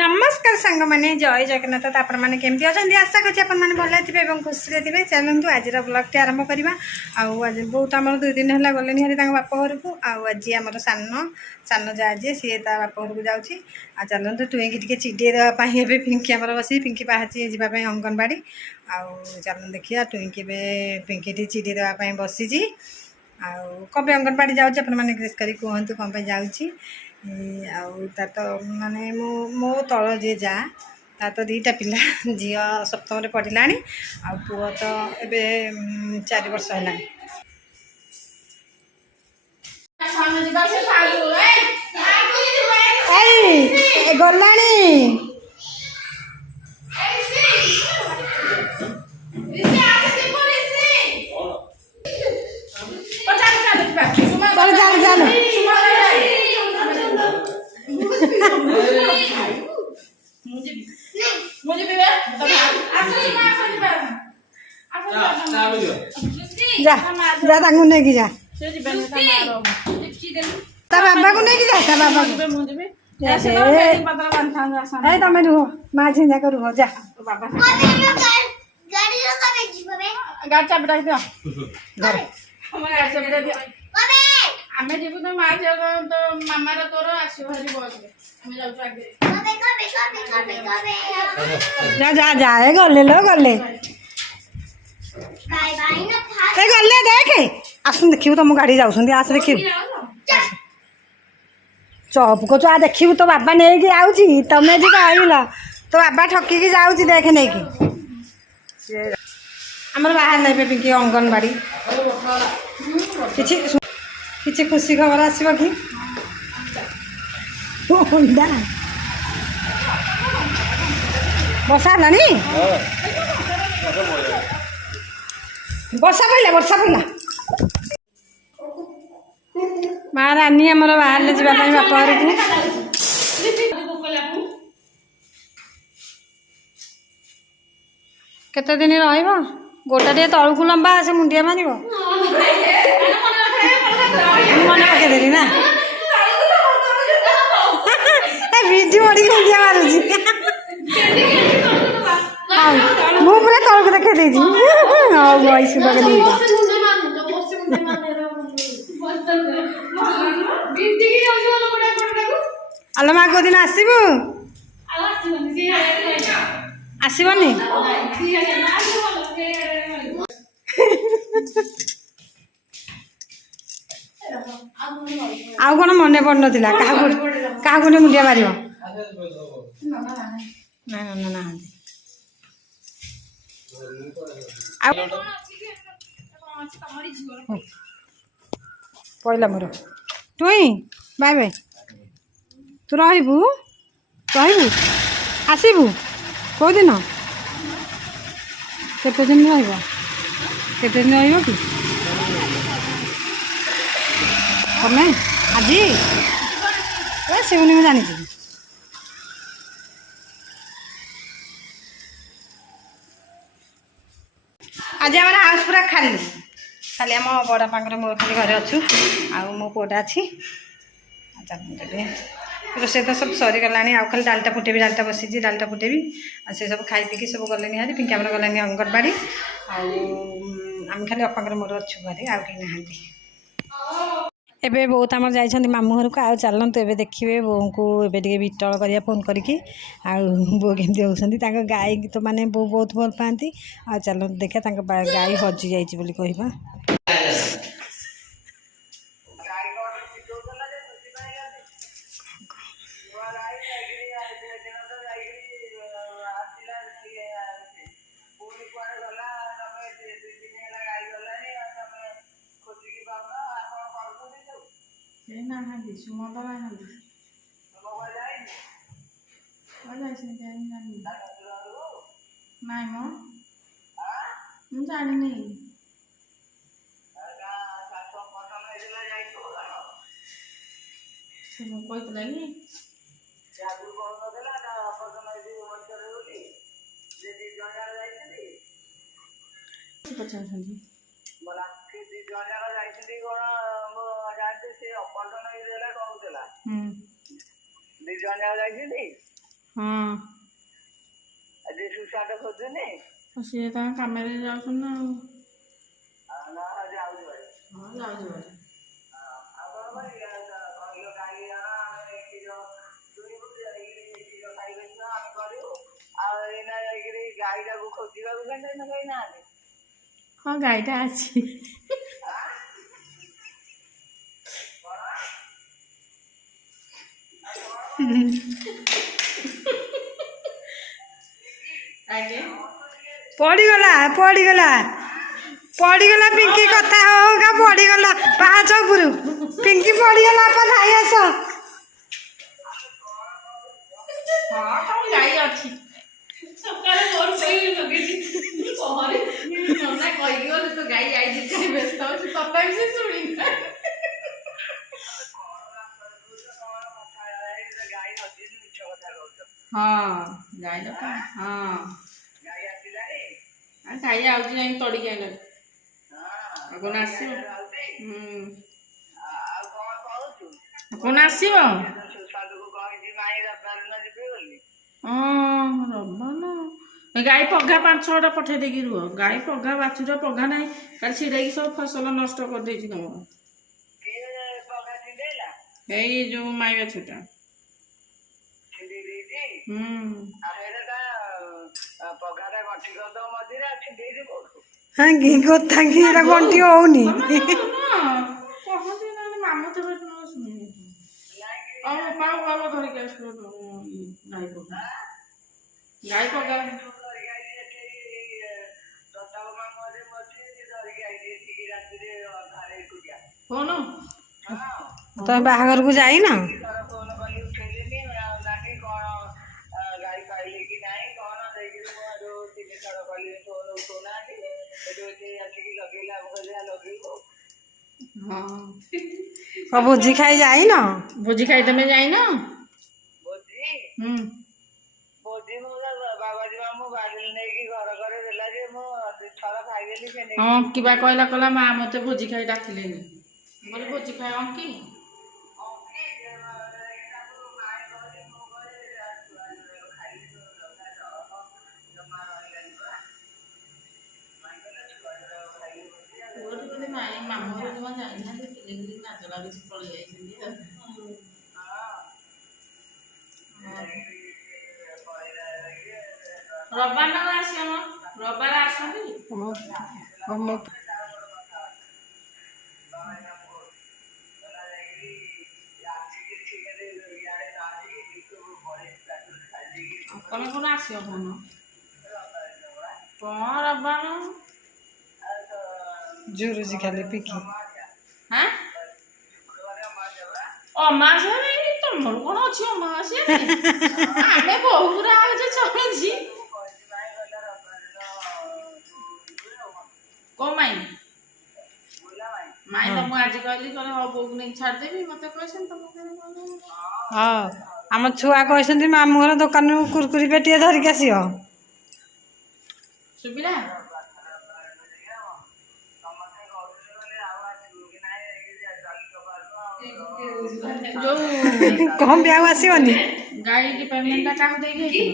नमस्कार सांग मैंने जय जगन्नाथ तो आपण मैंने केमती अच्छा आशा कर भल थे खुशी थे चलतु आज ब्लॉग आरंभ करवा आज बहुत आम 2 दिन है गले बाप घर को आज आम सान जा जी सी बाप घर को जाऊँगी चलतु टुईकी टे चिड़े देवाई पिंकी आमर बस पिंकी बाहरी जावाई अंगनवाड़ी चल देखिए टुईकी पिंकी चिड़े देवाई बसी कम अंगनवाड़ी जाऊँगी आपने गेस कर कहतु कौन जाऊँगी तार तो माने मो तल जी जा तार तो 2टा पिला झी सप्तम पढ़ला आ पुओ तो ए 4 वर्ष है गला जा जा तांगु नहीं की जा ता बाबा को नहीं की जा ता बाबा को ऐसे ए तमे रुहो मां झिंजा को रुहो जा बाबा गाड़ी रो कबे जीबे गाड़ी चाबी डाक दियो घर हम गाड़ी चाबी दे दियो कबे हमें जीबु तो मां तो मामा रो तोरो आसी हरी बस रे हमें जाउ आगे कबे कबे कबे कबे जा जा जा ए गले लो गले बाय बाय ना ए गले देख आसुन देखियो तुम गाड़ी जाउछंदी आस देखियो चौप को आ देखियो तो बाबा नहीं कि आउची तमे जी कहला तो बाबा ठकी की जाउची देख नहीं कि हमर बाहर नहीं पे पिंकी अंगनवाड़ी किछि खुशी खबर आसीबो कि होंडा बसा लानी वर्षा पड़ा माँ रानी आमर बाहर जावाई बाप घर को केते दिन रहिबो गोटा टे तलू को लंबा से मुंडिया मार मन पकईदेली ना भिजी मड़ी मुंडिया मारूची मु पूरा तल को देखा देजी वैस आलो माँ को दिन आसबू आसबनी आउ कौन मन पड़ ना क्या मुंडिया मार ना पहला मोर टुई बाय बाय तू रहीबू आसबू कौ दिन केते दिन रहिबो कि तमें आज सिमुनी मुझे जानी आज आम हाउस पूरा खाली खाली आम बड़ा पाखर मोर खाली घरे अच्छु आ मो पुआटा अच्छी रोसे तो सब सरीगला आउ खाली डालटा फुटेबी डालटा बसी डालटा फुटेबी आ से सब खाई पीकी सब गले हारी पिंकी आमर गलानी अंगनवाड़ी आम खाली अपाकर मोर अच्छु घरे आउ कहीं नहांती एबे बहुत आम जाइछन्ति मामू घर को आउ चलतु एबे देखिए बो को एबे टिके विटल करिया फोन करके बो केमती होउछन्ति तांको गाय तो माने बो बहुत भल पाती आ चलतु देखा तांको गाय हजि जाइछि बोली कहिबा सुमत नाई मो मुझे जानी पचास ହଁ ସିଏ ତାଙ୍କ କାମରେ ଯାଉଛନ୍ତି ନା ହଁ ଯାଉଛି ଭାରି ହଁ ଗାଈଟା ଅଛି ପଡ଼ିଗଲା ପଡ଼ିଗଲା ପଡ଼ିଗଲା ପିଙ୍କି କଥା ହଉକା ପଡ଼ିଗଲା ପାହାଚ ଉପରୁ ପିଙ୍କି ପଡ଼ିଗଲା ବାପା ଧାଇ ଆସ ଗାଈ ଅଛି ସକାଳେ ମୋର ସେଇ ଲଗେଇଛି ପହରେ ନନା କହିକି ଗଲେ ତ ଗାଈ ଆଇଛି କାହିଁ ବ୍ୟସ୍ତ ହଉଛି ତଥାପି ସେ ଶୁଣିନି ହଁ ଗାଈ ହଁ ଗାଈ ଆଉଛି ଯାଇକି ତଡ଼ିକି ଆଇଲା କଣ ଆସିବ କଣ ଆସିବ ଗାଈ ପଘା 5-6ଟା ପଠେଇ ଦେଇକି ରୁହ ଗାଈ ପଘା ବାଛୁର ପଘା ନାହିଁ କାଲି ଛିଡ଼େଇକି ସବୁ ଫସଲ ନଷ୍ଟ କରିଦେଇଛି ତମର ଏଇ ଯୋଉ ମାଇ ବାଛୁଟା କଥା କି ଗଣ୍ଠି ହଉନି ଧରିକି ଆସିବ ଗାଈ ପଘା କଣ ତମେ ବାହାଘରକୁ ଯାଇନ ହଁ ଭୋଜି ଖାଇ ଯାଇନ ଭୋଜି ଖାଇ ତମେ ଯାଇନ ହଁ କିବା କହିଲା କହିଲା ମା ମତେ ଭୋଜି ଖାଇ ଡାକିଲେନି ବୋଲେ ଭୋଜି ଖାଇ ଅଙ୍କି ମାମୁଁ ଜମା ଯାଇନାହାନ୍ତି ନାଚ ଲାଗୁଛି ପଳେଇ ଯାଇଛନ୍ତି ରବିବାର ଦିନ ଆସିବ ରବିବାର ଆସନ୍ତି ତମେ କଣ ଆସିବ କଣ ରବିବାର ଜୁରୁଛି ଖାଲି ପିକି ଅମାବାସ୍ୟା ତମର କଣ ଅଛି ଅମାବାସ୍ୟା ଆମେ ବହୁରା ହଉଛେ ଚଳୁଛି କୋଉ ମାଇଁ ମାଇଁ ତ ମୁଁ ଆଜି କହିଲି କହିଲେ ହଉ ବୋଉକୁ ନେଇକି ଛାଡ଼ିଦେବି ମତେ କହିଛନ୍ତି ହଁ ଆମ ଛୁଆ କହିଛନ୍ତି ମାମୁଁ ଘର ଦୋକାନରୁ କୁରକୁରି ପେଟିଏ ଧରିକି ଆସିବ ସୁବିଲା ଯୋଉ କଣ ଆଉ ଆସିବନି ଗାଈ ପେମେଣ୍ଟଟା କାହାକୁ ଦେଇକି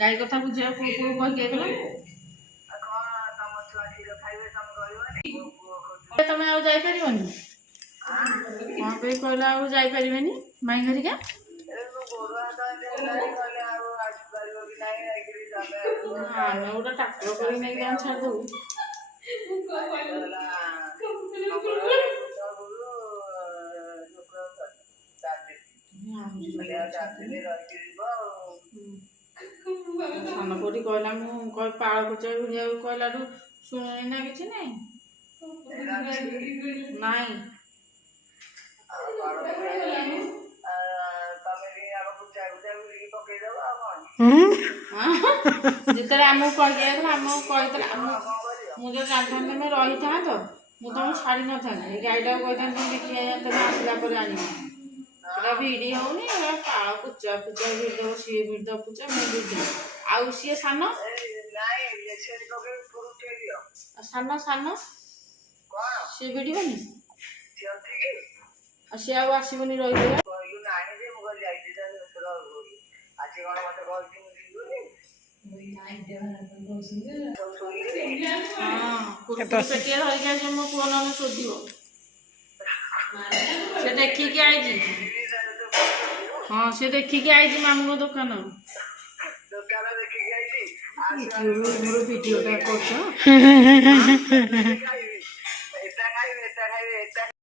ଗାଈ କଥା ବୁଝିବାକୁ କୋଉ କହିକି ତମେ ଆଉ ଯାଇପାରିବନି କଣ ପାଇଁ କହିଲା ଆଉ ଯାଇପାରିବେନି ମାଇଁ ଘରିକା ଆମେ ଗୋଟେ ଟ୍ରାକ୍ଟର କରି ନେଇକି ଛାଡ଼ିଦେବୁ ସାନ କୋଉଠି କହିଲା ମୁଁ ପାଳ କୁଚା ଭିଡ଼ିବାକୁ କହିଲାଠୁ ଶୁଣୁନି ନା କିଛି ନାଇଁ ନାଇଁ ଯେତେବେଳେ ଆମକୁ କହିକି ଯାଇଥିଲା ଆମକୁ କହିଥିଲା ମୁଁ ଯୋଉ ଜାଣିଥାନ୍ତି ତମେ ରହିଥାନ୍ତ ମୁଁ ତମକୁ ଛାଡ଼ି ନଥାନ୍ତି ଏଇ ଗାଈଟାକୁ କହିଥାନ୍ତି ଦେଖି ତମେ ଆସିଲା ପରେ ଆଣିବ ସେଟା ଭିଡ଼ି ହଉନି ପାଳ କୁଚା ଭିଡ଼ି ଦେବ ସିଏ ଭିଡ଼ି ଦେବ କୁଚା ମୁଁ ଭିଡ଼ି ଆଉ ସିଏ ସାନ ସାନ ସିଏ ଭିଡ଼ିବନି ଆଉ ସିଏ ଆଉ ଆସିବନି ରହିବେ। ପେଟିଆ ଧରିକି ଆସିବ ମୋ ପୁଅ ନହେଲେ ଶୋଧିବ। ସେ ଦେଖିକି ଆଇଛି। ହଁ ସେ ଦେଖିକି ଆଇଛି ମାମୁଙ୍କ ଦୋକାନ। ମୋର ଭିଡ଼ିଓଟା କରୁଛ।